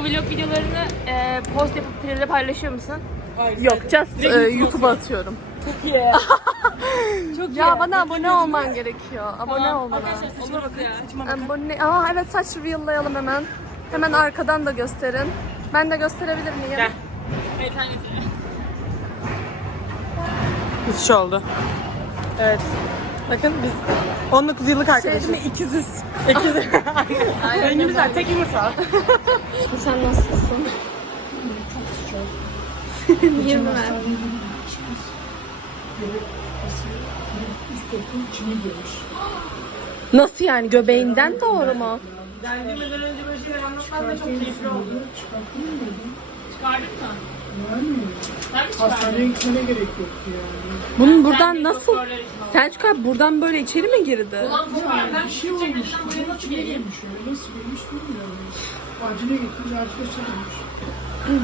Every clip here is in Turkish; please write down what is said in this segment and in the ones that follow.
bu vlog videolarını e, post yapıp Twitter'da paylaşıyor musun? Yok, just e, YouTube'a atıyorum. Çok iyi. Çok Ya bana abone olman gerekiyor. Abone ol bana. Arkadaşlar saçma bakın ya. Abone... Aa evet saç reveal'layalım hemen. Hemen arkadan da gösterin. Ben de gösterebilir miyim? Gel. Bir tanesi. Müthiş oldu. Evet. Bakın biz 19 yıllık arkadaşız. Şey değil mi? İkiziz. İkiz. Rengimiz var. Tek yumurta. Sen nasılsın? 20 ver. Nasıl yani? Göbeğinden doğru mu? Geldiğimden önce böyle şeyler anlatmam da çok keyifli oldu. Çıkardın mı? Mi? Hastaneye gitmene gerek yoktu yani. Bunun buradan nasıl? Selçuk abi buradan böyle içeri mi girdi? Ulan bu ben Bir şey olmuş. buraya nasıl geleyim? Girmiş öyle. Nasıl girmiş bilmiyorum. Acile gitmiş, arkadaşa demiş.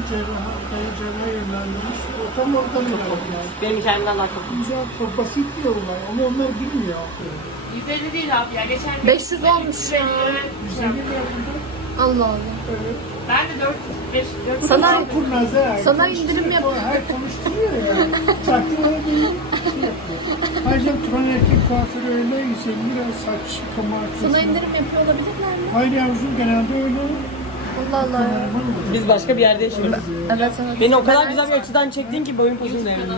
Cerraha, dayı cerraha yönlendirmiş. O tam orada yapıyorlar. Benim kendimden alakalı. Güzel, çok basit bir olay ama onlar bilmiyor. 150 değil abi ya. Geçen gün 500 olmuş ya. 150 lira Allah Allah. Ben de 400, 5, 400. Sana Kurnaz'a yani. sana indirim yap. Her konuşturuyor ya. Çaktırmaya değil. Şey yapıyor. Ayrıca erkek kuaförü öyle 150 lira saç yıkama. Sana indirim yapıyor olabilirler mi? Hayır yavrum genelde öyle. Allah Allah ya. Biz başka bir yerde yaşıyoruz. Evet evet. Beni o kadar Ben- güzel bir açıdan çektin ki boyun posun devrildi.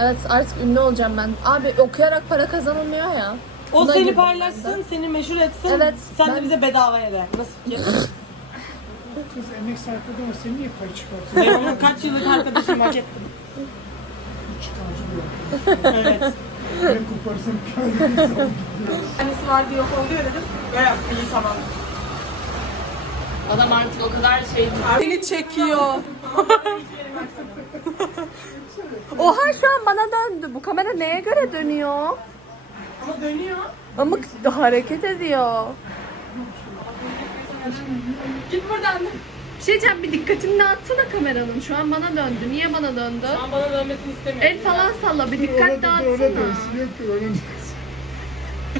Evet artık ünlü olacağım ben. Abi okuyarak para kazanılmıyor ya. O Buna seni girdim ben paylaşsın, seni meşhur etsin. Evet, Sen ben- de bize bedavaya de. Nasıl fikir? Kız emek sarf edemez. Sen niye pay çıkartıyorsun? ben onun kaç yıllık arkadaşım hak ettim. Çıkarcı Evet. Ben koparsam kendimi Annesi vardı yok oluyor dedim. Ve iyi tamam. Adam artık o kadar şey Beni çekiyor. Oha şu an bana döndü. Bu kamera neye göre dönüyor? Ama dönüyor. Ama hareket ediyor. Git buradan. Bir şey diyeceğim bir dikkatini dağıtsana kameranın. Şu an bana döndü. Niye bana döndü? Şu an bana dönmesini istemiyorum. El falan salla bir dikkat Öyle dağıtsana. dönsün yok ki öyle dönsün.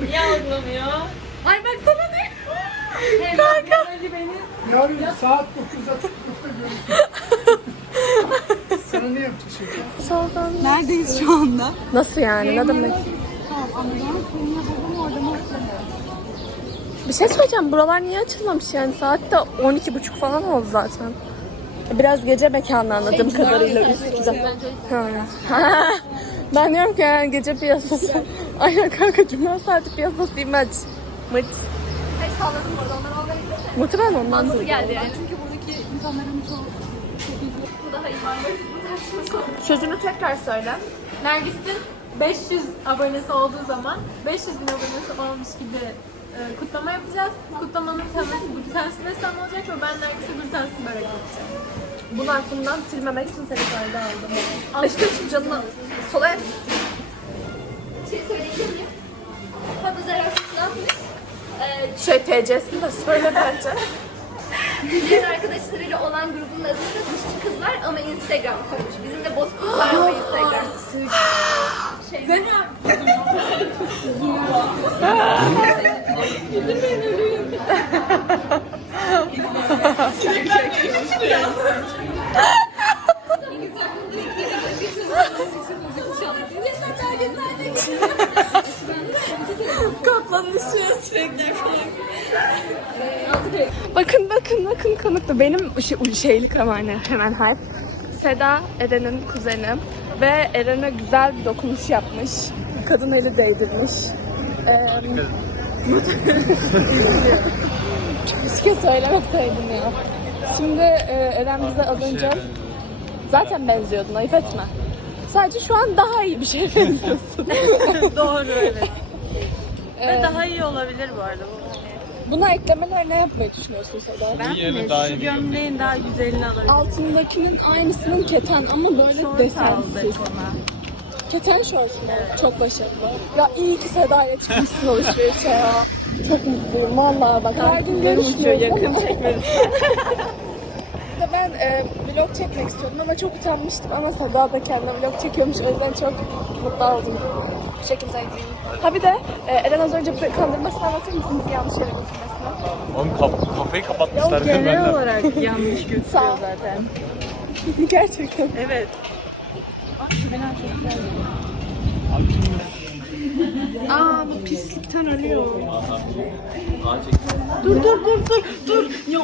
Niye algılamıyor? Ay bak sana ne? Kanka. beni. Yarın saat 9'da tutukta görüşürüz. Sana ne yapacak şeker? Neredeyiz şu anda? Nasıl yani? Ne demek? Bir şey söyleyeceğim. Buralar niye açılmamış yani? Saat de 12.30 falan oldu zaten. Biraz gece mekanı anladığım kadarıyla Üsküdar. Ha. ben diyorum ki yani gece piyasası. Aynen kanka cuma saati piyasasıyım ben. Mıç. Hayır salladım orada onlar olmayı Muhtemelen ondan dolayı. geldi yani? Çünkü buradaki insanların çoğu bu daha iyi Sözünü tekrar söyle. Nergis'in 500 abonesi olduğu zaman 500 bin abonesi olmuş gibi e, kutlama yapacağız. Kutlamanın teması glutensiz beslenme olacak ve ben Nergis'e glutensiz börek yapacağım. Bunu aklımdan silmemek için seni kayda aldım. İşte şu canına sola et. Bir şey söyleyebilir miyim? Tabii zararsızlanmış. Ee, Şey TC'sini de söyle bence. diğer arkadaşlarıyla olan grubun adını da Dişçi Kızlar ama Instagram koymuş. Bizim de Bozkurt var ama Instagram. Şey, üstüne sürekli Bakın bakın bakın konuklu. Benim şey, şeylik ama hani hemen hype. Seda Eren'in kuzeni ve Eren'e güzel bir dokunuş yapmış. Kadın eli değdirmiş. Ee, Keşke söylemeseydim ya. Şimdi e, Eren bize az önce zaten benziyordun ayıp etme. Sadece şu an daha iyi bir şey benziyorsun. Doğru evet. Ee, Ve daha iyi olabilir bu arada. Buna eklemeler ne yapmayı düşünüyorsun Seda? Ben mi? Şu gömleğin daha güzelini alabilirim. Altındakinin aynısının keten ama böyle desensiz. Keten şort mu? Çok başarılı. Ya iyi ki Seda'ya çıkmışsın alışverişe ya. Çok mutluyum valla bak. Her gün görüşmüyoruz. Yakın çekmedi. Ve ben e, vlog çekmek istiyordum ama çok utanmıştım ama Seda da kendine vlog çekiyormuş o yüzden çok mutlu oldum. Bu şekilde Ha bir de e, Eren az önce bir kandırmasını anlatır mısınız yanlış yere götürmesini? Oğlum kaf- kafayı kapatmışlar. Genel olarak. yanlış gözüküyor zaten. Gerçekten. Evet. Aa bu pislikten ölüyor. Dur dur. Benim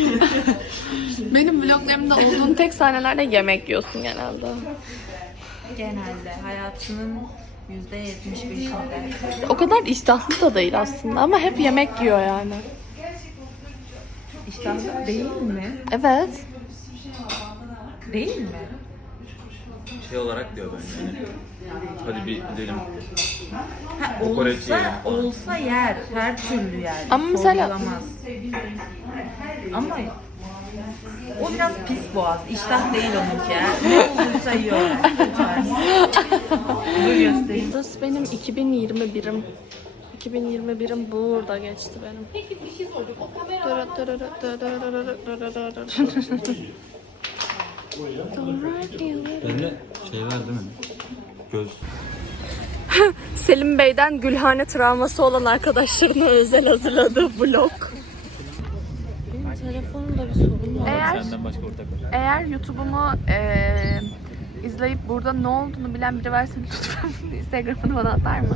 vloglarımda olduğun tek sahnelerde yemek yiyorsun genelde. Genelde hayatının %75'inde. O kadar iştahlı da değil aslında ama hep yemek yiyor yani. İştahlı değil mi? Evet. Değil mi? Şey olarak diyor bence. Hadi bir gidelim. Ha, Kokoreç olsa, yiyelim falan. olsa yer. Her türlü yer. Ama mesela- Sorgulamaz. Ama o biraz pis boğaz. İştah değil onunki. Ne olduysa yiyor. Burası benim 2021'im. 2021'im burada geçti benim. Peki bir şey soracağım. Bende şey var değil mi? Göz. Selim Bey'den Gülhane travması olan arkadaşlarına özel hazırladığı vlog. Benim telefonumda bir sorun var. Eğer Senden başka ortak var. Eğer YouTube'umu eee, izleyip burada ne olduğunu bilen biri varsa lütfen Instagram'ını bana atar mı?